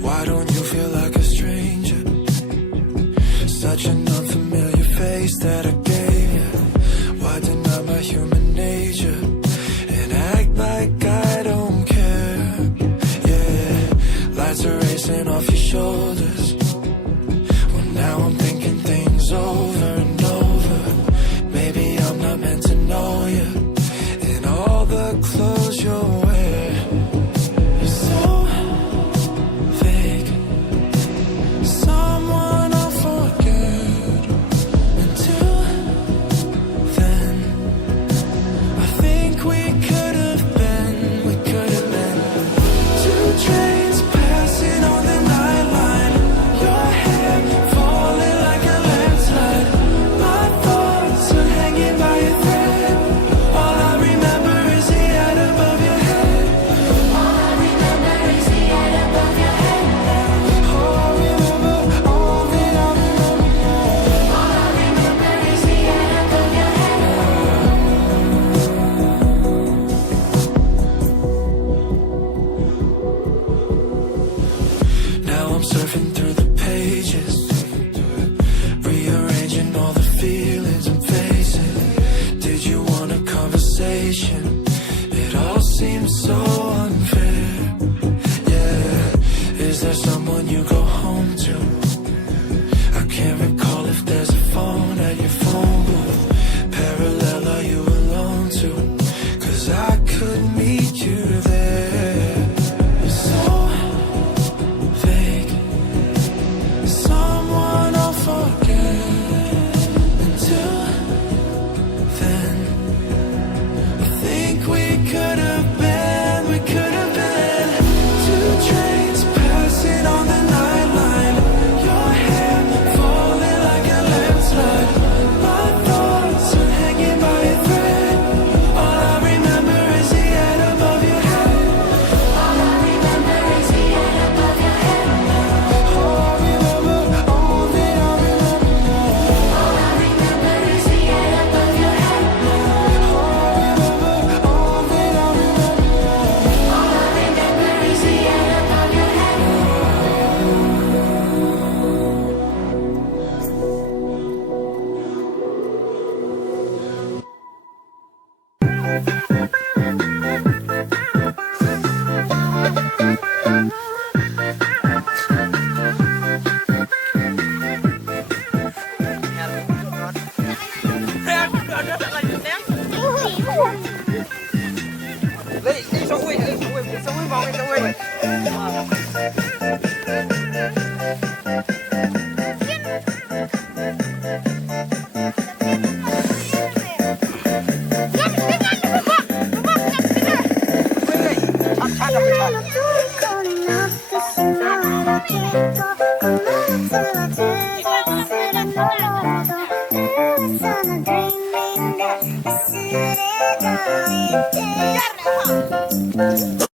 Why don't you feel like a stranger? Such an unfamiliar face that I gave you. Why deny my human nature and act like I don't care? Yeah, lights are racing off your shoulders. Well, now I'm thinking things over and over. Maybe I'm not meant to know you and all the clothes you're wearing. You're so fake. Someone I'll forget. Until then, I think we could have been two trains passing on the night line. Your hair falling like a landslide. My thoughts are hanging by a thread. All I remember is the head above your head. All I remember is the head above your head. All I remember, all that I remember. All I remember is the head above your head. Now I'm surfing through the pages, rearranging all the feelings I'm facing. Did you want a conversation? It all seems so unfair. Yeah, is there someone you go home to? I can't recall if there's a phone at your phone booth. Parallel, are you alone too? 'Cause I could meet you there. You're so fake. Someone I'll forget. Until then, I think we could have been two trains passing on the night line. Your hair falling like a landslide. My thoughts are hanging by a thread. All I remember is the head above your head. All I remember is the head above your head. All I remember, all that I remember. All I remember is the head above your head. All I remember, all that I remember. All I remember is the head above your head. Lấy đi xong quay vào cái xong quay.